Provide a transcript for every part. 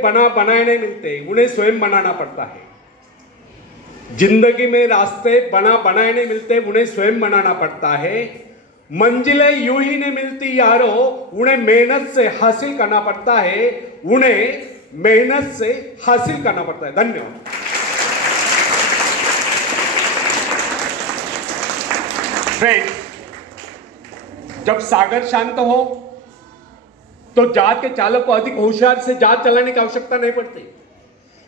बनाए नहीं मिलते, उन्हें स्वयं बनाना पड़ता है। जिंदगी में रास्ते बनाए नहीं मिलते, उन्हें स्वयं बनाना पड़ता है। मंजिलें यूं ही नहीं मिलती यारो, उन्हें मेहनत से हासिल करना पड़ता है, उन्हें मेहनत से हासिल करना पड़ता है। धन्यवाद। फ्रेंड्स, जब सागर शांत हो तो जहाज के चालक को अधिक होशियार से जहाज चलाने की आवश्यकता नहीं पड़ती,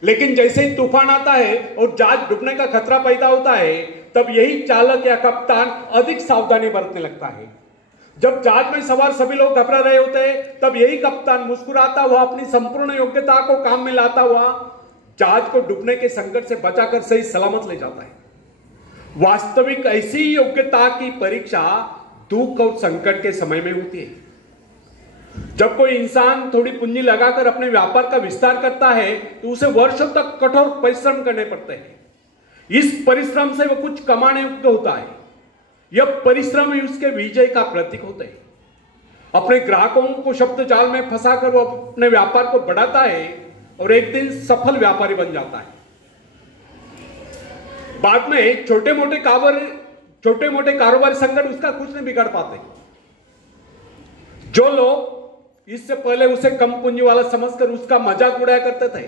लेकिन जैसे ही तूफान आता है और जहाज डूबने का खतरा पैदा होता है, तब यही चालक या कप्तान अधिक सावधानी बरतने लगता है। जब जहाज में सवार सभी लोग घबरा रहे होते हैं, तब यही कप्तान मुस्कुराता हुआ अपनी संपूर्ण योग्यता को काम में लाता हुआ जहाज को डूबने के संकट से बचाकर सही सलामत ले जाता है। वास्तविक ऐसी योग्यता की परीक्षा दुख और संकट के समय में होती है। जब कोई इंसान थोड़ी पूंजी लगाकर अपने व्यापार का विस्तार करता है तो उसे वर्षों तक कठोर परिश्रम करने पड़ते हैं। इस परिश्रम से वो कुछ कमाने योग्य होता है। यह परिश्रम ही उसके विजय का प्रतीक होता है। अपने ग्राहकों को शब्द जाल में फंसाकर वो अपने व्यापार को बढ़ाता है और एक दिन सफल व्यापारी बन जाता है। बाद में छोटे मोटे कारोबारी संगठन उसका कुछ नहीं बिगाड़ पाते। जो लोग इससे पहले उसे कम पूंजी वाला समझकर उसका मजाक उड़ाया करते थे,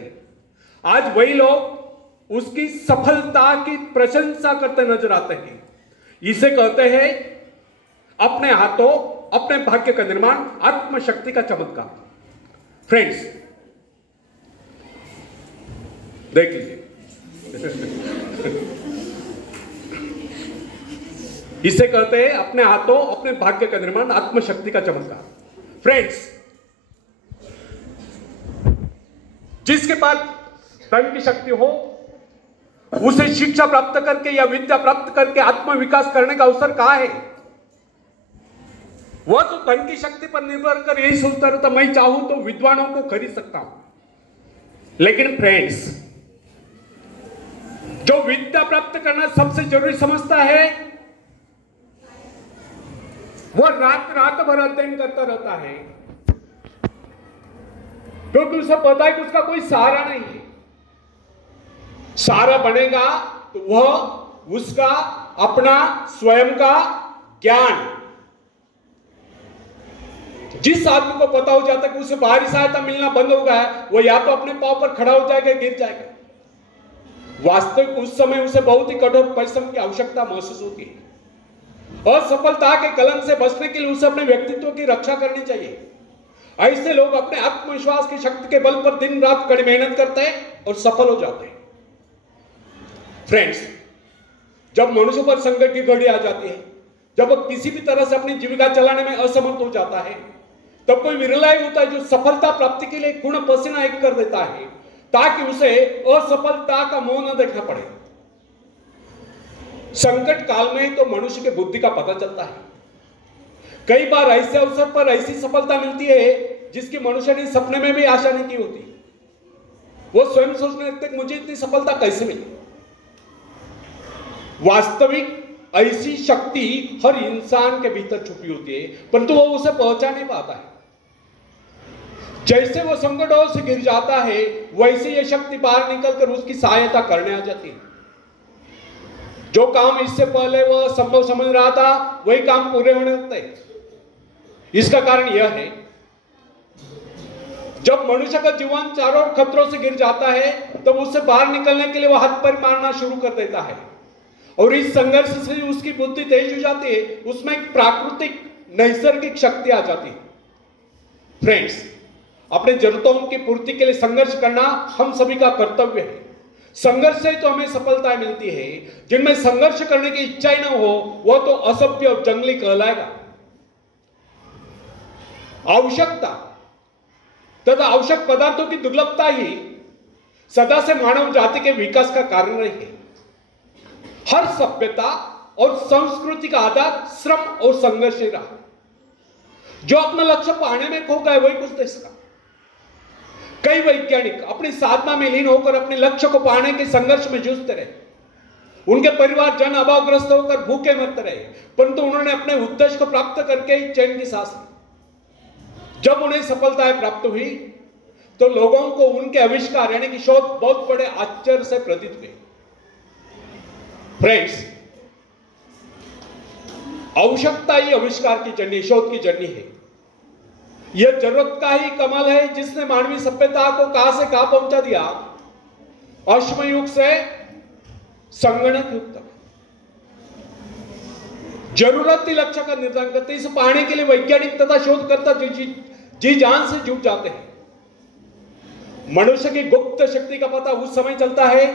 आज वही लोग उसकी सफलता की प्रशंसा करते नजर आते हैं। इसे कहते हैं अपने हाथों अपने भाग्य का निर्माण, आत्मशक्ति का चमत्कार। फ्रेंड्स, देख लीजिए इसे कहते हैं अपने हाथों अपने भाग्य का निर्माण, आत्मशक्ति का चमत्कार। फ्रेंड्स, जिसके पास धन की शक्ति हो उसे शिक्षा प्राप्त करके या विद्या प्राप्त करके आत्मविकास करने का अवसर कहां है? वह तो धन की शक्ति पर निर्भर कर यही सोचता रहता, मैं चाहूं तो विद्वानों को खरीद सकता हूं। लेकिन फ्रेंड्स, जो विद्या प्राप्त करना सबसे जरूरी समझता है, वह रात भर अध्ययन करता रहता है, क्योंकि उसे पता है कि उसका कोई सहारा नहीं है। सहारा बनेगा तो वह उसका अपना स्वयं का ज्ञान। जिस आदमी को पता हो जाता है कि उसे बाहरी सहायता मिलना बंद हो गया है, वह या तो अपने पांव पर खड़ा हो जाएगा, गिर जाएगा। वास्तविक उस समय उसे बहुत ही कठोर परिश्रम की आवश्यकता महसूस होती है। असफलता के कलंक से बचने के लिए उसे अपने व्यक्तित्व की रक्षा करनी चाहिए। ऐसे लोग अपने आत्मविश्वास की शक्ति के बल पर दिन रात कड़ी मेहनत करते हैं और सफल हो जाते हैं। फ्रेंड्स, जब मनुष्य पर संकट की घड़ी आ जाती है, जब वह किसी भी तरह से अपनी जीविका चलाने में असमर्थ हो जाता है, तब कोई विरला ही होता है जो सफलता प्राप्ति के लिए गुण पसीना एक कर देता है, ताकि उसे असफलता का मुंह न देखना पड़े। संकट काल में तो मनुष्य की बुद्धि का पता चलता है। कई बार ऐसे अवसर पर ऐसी सफलता मिलती है जिसकी मनुष्य ने सपने में भी आशा नहीं की होती। वो स्वयं सोचने लगते हैं मुझे इतनी सफलता कैसे मिली। वास्तविक ऐसी शक्ति हर इंसान के भीतर छुपी होती है, परंतु वो उसे पहुंचा नहीं पाता है। जैसे वो संकटों से गिर जाता है, वैसे ये शक्ति बाहर निकलकर उसकी सहायता करने आ जाती है। जो काम इससे पहले वह संभव समझ रहा था, वही काम पूरे होने लगते हैं। इसका कारण यह है, जब मनुष्य का जीवन चारों ओर खतरों से गिर जाता है, तब उससे बाहर निकलने के लिए वह हाथ पैर मारना शुरू कर देता है, और इस संघर्ष से उसकी बुद्धि तेज हो जाती है। उसमें एक प्राकृतिक नैसर्गिक शक्ति आ जाती है। फ्रेंड्स, अपने जरूरतों की पूर्ति के लिए संघर्ष करना हम सभी का कर्तव्य है। संघर्ष से तो हमें सफलता मिलती है। जिनमें संघर्ष करने की इच्छा ही न हो, वह तो असभ्य और जंगली कहलाएगा। आवश्यकता तथा आवश्यक पदार्थों की दुर्लभता ही सदा से मानव जाति के विकास का कारण रही है। हर सभ्यता और संस्कृति का आधार श्रम और संघर्ष ही रहा। जो अपना लक्ष्य पाने में खो गए, वही कुछ देश का। कई वैज्ञानिक अपनी साधना में लीन होकर अपने लक्ष्य को पाने के संघर्ष में जूझते रहे। उनके परिवार जन अभावग्रस्त होकर भूखे मरते रहे, परंतु उन्होंने अपने उद्देश्य को प्राप्त करके ही चैन की सांस ली। जब उन्हें सफलताएं प्राप्त हुई, तो लोगों को उनके आविष्कार यानी कि शोध बहुत बड़े आश्चर्य से प्रतीत हुए। फ्रेंड्स, आवश्यकता ही आविष्कार की जर्नी, शोध की जर्नी है। यह जरूरत का ही कमाल है जिसने मानवीय सभ्यता को कहां से कहां पहुंचा दिया, अश्म युग से संगणक युग तक। जरूरत ही लक्ष्य का निर्धारण करते, इसे पाने के लिए वैज्ञानिक तथा शोधकर्ता जी जान से जुट जाते हैं। मनुष्य की गुप्त शक्ति का पता उस समय चलता है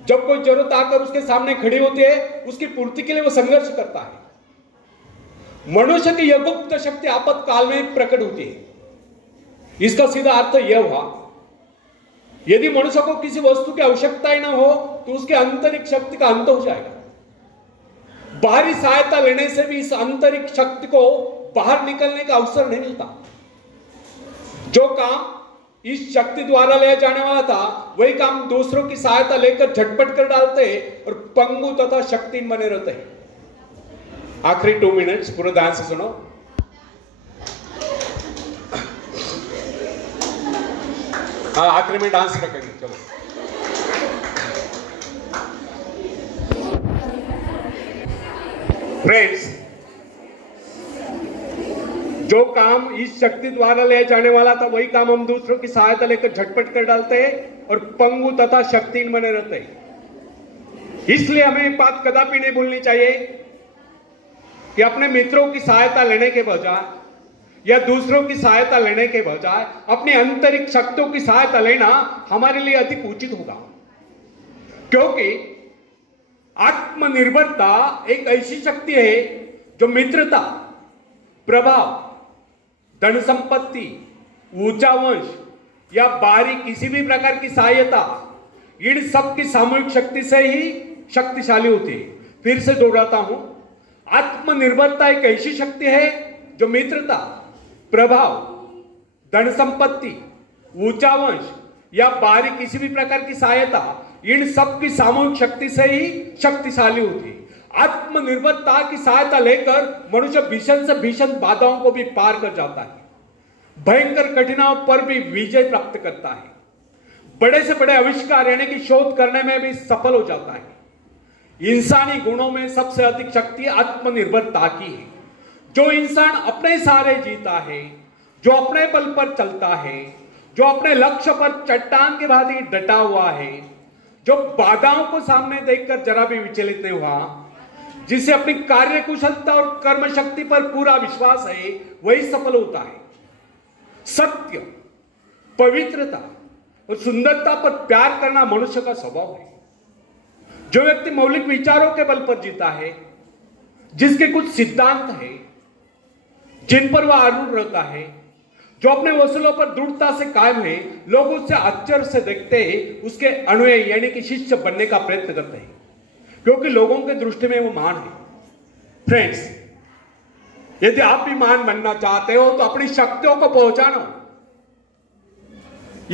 जब कोई जरूरत आकर उसके सामने खड़ी होती है, उसकी पूर्ति के लिए वो संघर्ष करता है। मनुष्य की यह गुप्त शक्ति आपातकाल में प्रकट होती है। इसका सीधा अर्थ यह हुआ, यदि मनुष्य को किसी वस्तु की आवश्यकता ही ना हो तो उसके आंतरिक शक्ति का अंत हो जाएगा। बाहरी सहायता लेने से भी इस आंतरिक शक्ति को बाहर निकलने का अवसर नहीं मिलता। जो काम इस शक्ति द्वारा लिया जाने वाला था, वही काम दूसरों की सहायता लेकर झटपट कर डालते हैं और पंगु तथा शक्तिहीन बने रहते हैं। आखिरी 2 मिनट्स पूरे ध्यान से सुनो। आखिरी में डांस रखेंगे, चलो। फ्रेंड्स, जो काम इस शक्ति द्वारा ले जाने वाला था, वही काम हम दूसरों की सहायता लेकर झटपट कर डालते हैं और पंगु तथा शक्तिहीन बने रहते हैं। इसलिए हमें एक बात कदापि नहीं भूलनी चाहिए कि अपने मित्रों की सहायता लेने के बजाय या दूसरों की सहायता लेने के बजाय अपनी आंतरिक शक्तियों की सहायता लेना हमारे लिए अधिक उचित होगा। क्योंकि आत्मनिर्भरता एक ऐसी शक्ति है जो मित्रता, प्रभाव, धन संपत्ति, ऊंचा वंश या बाहरी किसी भी प्रकार की सहायता, इन सब की सामूहिक शक्ति से ही शक्तिशाली होती है। फिर से दोहराता हूं, आत्मनिर्भरता एक ऐसी शक्ति है जो मित्रता, प्रभाव, धन संपत्ति, ऊंचा वंश या बाहरी किसी भी प्रकार की सहायता, इन सब की सामूहिक शक्ति से ही शक्तिशाली होती है। आत्मनिर्भरता की सहायता लेकर मनुष्य भीषण से भीषण बाधाओं को भी पार कर जाता है, भयंकर कठिनाइयों पर भी विजय प्राप्त करता है, बड़े से बड़े आविष्कार यानी कि शोध करने में भी सफल हो जाता है। इंसानी गुणों में सबसे अधिक शक्ति आत्मनिर्भरता की है। जो इंसान अपने सहारे जीता है, जो अपने बल पर चलता है, जो अपने लक्ष्य पर चट्टान के भांति डटा हुआ है, जो बाधाओं को सामने देखकर जरा भी विचलित नहीं हुआ, जिसे अपनी कार्य कुशलता और कर्म शक्ति पर पूरा विश्वास है, वही सफल होता है। सत्य, पवित्रता और सुंदरता पर प्यार करना मनुष्य का स्वभाव है। जो व्यक्ति मौलिक विचारों के बल पर जीता है, जिसके कुछ सिद्धांत है जिन पर वह आरूढ़ रहता है, जो अपने वसूलों पर दृढ़ता से कायम है, लोग उससे आश्चर्य से देखते हैं, उसके अनुयायी यानी कि शिष्य बनने का प्रयत्न करते हैं, क्योंकि लोगों के दृष्टि में वो महान है। फ्रेंड्स, यदि आप भी महान बनना चाहते हो तो अपनी शक्तियों को पहचानो।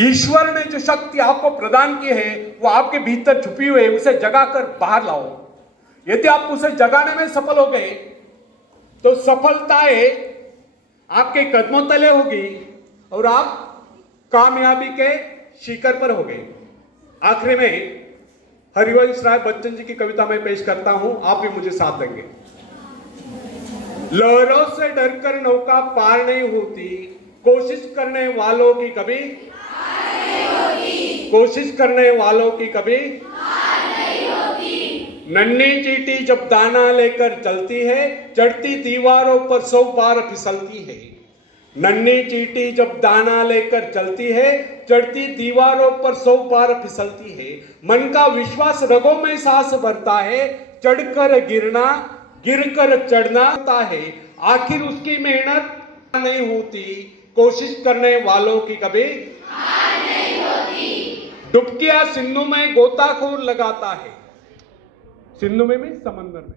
ईश्वर ने जो शक्ति आपको प्रदान की है वो आपके भीतर छुपी हुई है, उसे जगाकर बाहर लाओ। यदि आप उसे जगाने में सफल हो गए तो सफलताएं आपके कदमों तले होगी और आप कामयाबी के शिखर पर हो गए। आखिरी में हरिवंश राय बच्चन जी की कविता में पेश करता हूं, आप भी मुझे साथ देंगे। लहरों से डरकर नौका पार नहीं होती, कोशिश करने वालों की कभी हार नहीं होती, कोशिश करने वालों की कभी हार नहीं होती। नन्ही चींटी जब दाना लेकर चलती है, चढ़ती दीवारों पर 100 बार फिसलती है। नन्ही चींटी जब दाना लेकर चलती है, चढ़ती दीवारों पर 100 बार फिसलती है। मन का विश्वास रगों में सांस भरता है, चढ़कर गिरना गिरकर चढ़ना होता है। आखिर उसकी मेहनत नहीं होती, कोशिश करने वालों की कभी हार नहीं होती। डुबकियां सिंधु में गोताखोर लगाता है, सिंधु में समंदर में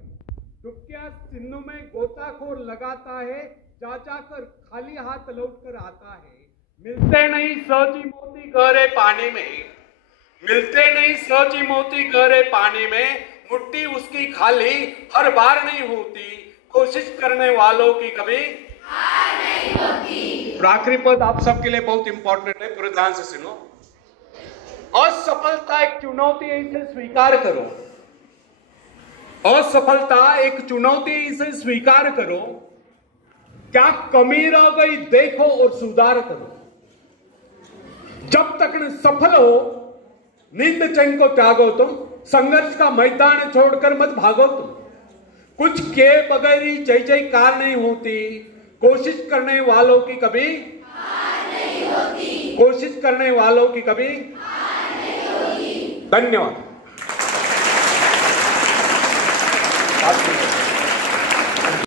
डुबकियां सिंधु में गोताखोर लगाता है, जा जाकर खाली हाथ लौट कर आता है। मिलते नहीं सौजी मोती गहरे पानी में, मिलते नहीं सौजी मोती गहरे पानी में, मुट्ठी उसकी खाली हर बार नहीं होती, कोशिश करने वालों की कभी हार नहीं होती। और आखिरी पद आप सबके लिए बहुत इंपॉर्टेंट है, पूरे ध्यान से सुनो। असफलता एक चुनौती है, इसे स्वीकार करो। असफलता एक चुनौती, इसे स्वीकार करो। क्या कमी रह गई देखो और सुधार करो। जब तक न सफल हो, नींद चैन को त्यागो तुम, संघर्ष का मैदान छोड़कर मत भागो तुम। कुछ के बगैर ही जय जयकार नहीं होती, कोशिश करने वालों की कभी हार नहीं होती। कोशिश करने वालों की कभी हार नहीं होती। धन्यवाद।